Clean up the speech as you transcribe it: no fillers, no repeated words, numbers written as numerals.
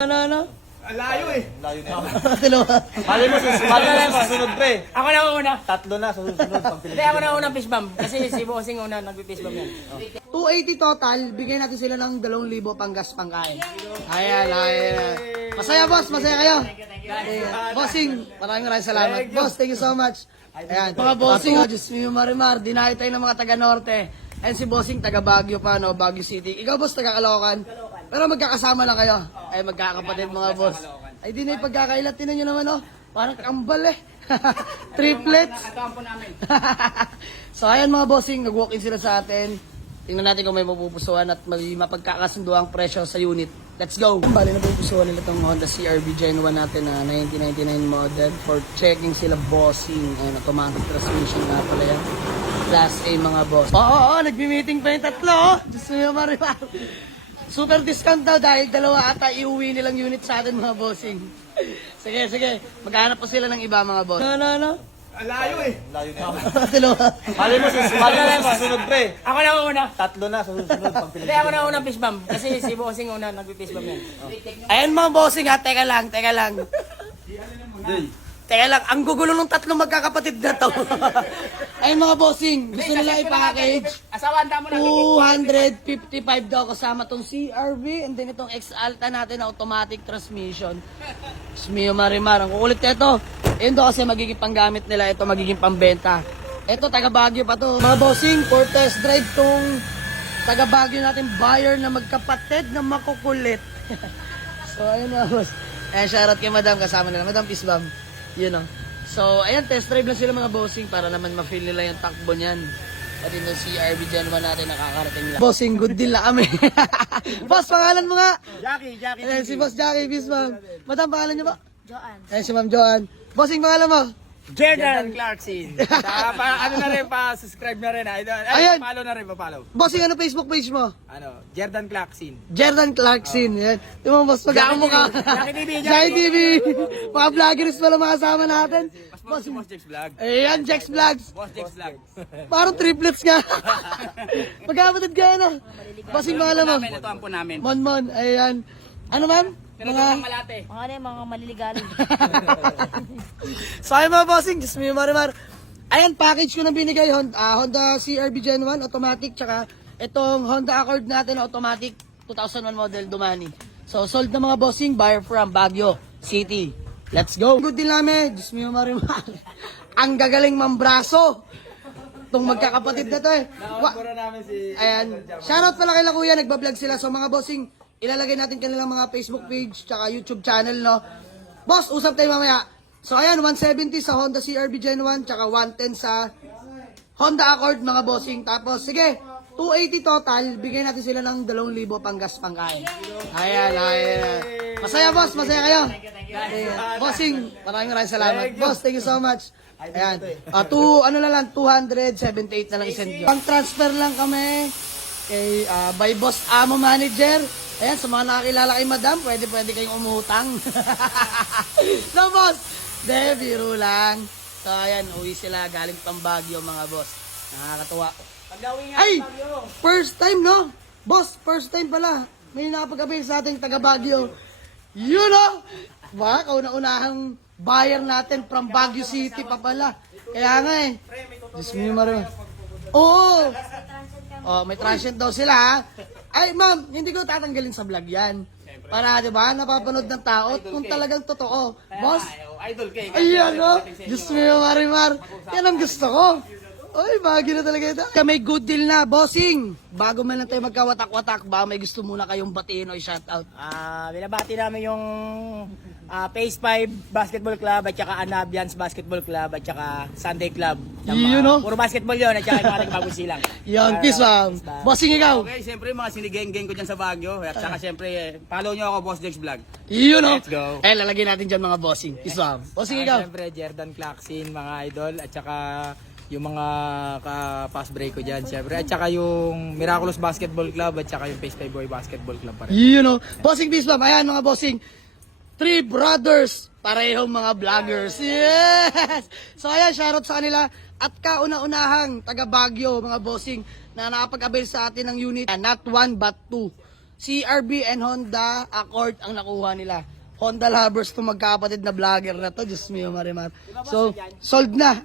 Ano? Layo eh. Layo na yun. Mali mo, Susunod pre. Ako na una. Tatlo na sa susunod. Hindi, ako na unang fish bomb. Kasi si Bossing una nagpi-fish bomb yan. 280 total, bigyan natin sila ng 2,000 panggas pangkain. Ayan. Masaya boss, masaya kayo. Bossing, maraming salamat. Boss, thank you so much. Ayan, mga bossing, Diyos mio Marimar, dinayo tayo ng mga taga-norte. And si Bossing, taga Baguio pa, no? Baguio City. Ikaw boss, taga Caloocan. Pero magkakasama lang kayo. Ay, magkakapatid mga boss. Ay, di na yung pagkakailat. Tinan nyo naman, oh. Parang kambal eh. Triplets. Ito ang po namin. So, ayan mga bossing, nag-walk-in sila sa atin. Tingnan natin kung may mapupusuan at may mapagkakasundo ang presyo sa unit. Let's go! Bali, napupusuan nila itong Honda CR-V Gen 1 natin na 1999 model. For checking sila bossing. Ayan, automatic transmission nga pala yan. Class A mga boss. Oo, nagbi-meeting pa yung tatlo. Oh. Diyos mo yung Marimar. Super discount daw dahil dalawa ata iuwi nilang unit sa atin mga bossing. Sige. Maghanap po sila ng iba mga boss. Ano? Layo eh. Layo na yun. Dalawa. Mali mo, susunod pre. Ako na una. Tatlo na sa susunod. Hindi, ako na unang fish bomb. Kasi si Bossing una nagpi-fish bomb yan. Ayan mga bossing ha, teka lang. Teka lang, ang gugulo ng tatlong magkakapatid na to. Ayun mga bossing, gusto nila i-package. Asawan, tamo na. 255 daw kasama tong CR-V and then itong X-Alta natin na automatic transmission. Smio Marimar, ang kukulit nito. Ayun daw kasi magiging panggamit nila, ito magiging pambenta. Ito, taga Baguio pa to. Mga bossing, for test drive tong taga Baguio natin buyer na magkapatid na makukulit. So ayun mga boss. Ayan, shoutout kay Madam, kasama nila. Madam Pisbam. You know. So, ayan, test drive lang sila mga bossing para naman ma-feel nila yung takbo niyan. At yung CR-V Gen 1 natin nakakarating lang. Bossing, good deal na kami. Boss, pangalan mo nga? Jackie. Ayan, si Boss Jackie, Bismam. Madam, pangalan niyo ba? Joan. Ayan, si Ma'am Joan. Bossing, pangalan mo? Jordan Clarkson. Ano na rin, pa-subscribe na rin. Ayan. Follow na rin, pa-follow. Bossing, ano Facebook page mo? Jordan Clarkson. Jordan Clarkson. Yan. Yung mga boss, mag-aamuka. Jackie TV. Jackie TV. Mga vloggers pala mga kasama natin. Boss Jake's Vlog. Ayan, Jax Vlogs. Boss Jake's Vlog. Parang triplets nga. Magkapatid ka, ano? Bossing, pangalan mo? Ito ang po namin. Mon. Ayan. Ano man? Mga Mga... malate. Mga maliligalig. So, ayun mga bossing, just me Marimar. Ayan, package ko na binigay. Honda CR-V Gen 1 automatic, tsaka itong Honda Accord natin na automatic 2001 model Dumani. So, sold na mga bossing, buyer from Baguio City. Let's go! Good din namin, just me Marimar. Ang gagaling mambraso. Itong magkakapatid na to eh. Ayan, shoutout pala kay Kuya, nagbablog sila. So mga bossing, ilalagay natin kanilang mga Facebook page tsaka YouTube channel, no? Boss, usap tayo mamaya. So ayan, 170 sa Honda CR-V Gen 1 tsaka 110 sa Honda Accord mga bossing. Tapos sige, 280 total, bigyan natin sila ng 2,000 panggas pangkain. Ayan. Masaya boss, masaya kayo. Bossing, maraming salamat. Boss, thank you so much. Ayan. 278 na lang isend nyo. Pang transfer lang kami kay by Boss Amo Manager. Ayan, sa mga nakakilala kay Madam, pwede kayong umutang. No, boss? Biro lang. So, ayan, uwi sila galing pang Baguio, mga boss. Nakakatuwa. Ay! First time, no? Boss, first time pala. May nakapag-avail sa ating taga Baguio. You know? Ba, kauna-unahang buyer natin from Baguio City pa pala. Kaya nga eh. Diyos mo yung Marimar. Oo! Oh, may transient daw sila ha. Ay, ma'am, hindi ko tatanggalin sa vlog yan. Para, di ba, napapanood ng tao kung talagang totoo. Boss? Idol kay. Ayan, no? Diyos mo yung Marimar. Yan ang gusto ko. Ay, bagay na talaga ito. May good deal na, bossing. Bago man lang tayo magkawatak-watak, ba may gusto muna kayong batiin o i-shoutout? Binabati namin yung Phase 5 Basketball Club at saka Anabians Basketball Club at saka Sunday Club. You know? Puro basketball yun at saka yung mga nagbago silang. Yan, peace, ma'am. Bossing, ikaw. Okay, siyempre mga sinigeng-geng ko dyan sa Baguio. At saka siyempre, follow nyo ako, Boss Jake's Vlog. You know? Let's go. Lalagyan natin dyan mga bossing. Peace, ma'am. Bossing, ikaw. Siyempre, Jordan Clarkson, mga idol. At saka yung mga ka-pass break ko dyan, siyempre. At saka yung Miraculous Basketball Club at saka yung Phase 5 Boy Basketball Club pa rin. You know? Bossing, peace, ma'am. Ayan, mga bossing. 3 brothers. Parehong mga vloggers. Yes! So, ayan, shoutout sa kanila. At kauna-unahang taga Baguio, mga bossing, na nakapag-avail sa atin ng unit. Not one, but two. CRB and Honda Accord ang nakuha nila. Honda lovers to magkapatid na vlogger na to. Diyos mio, Marimar. So, sold na.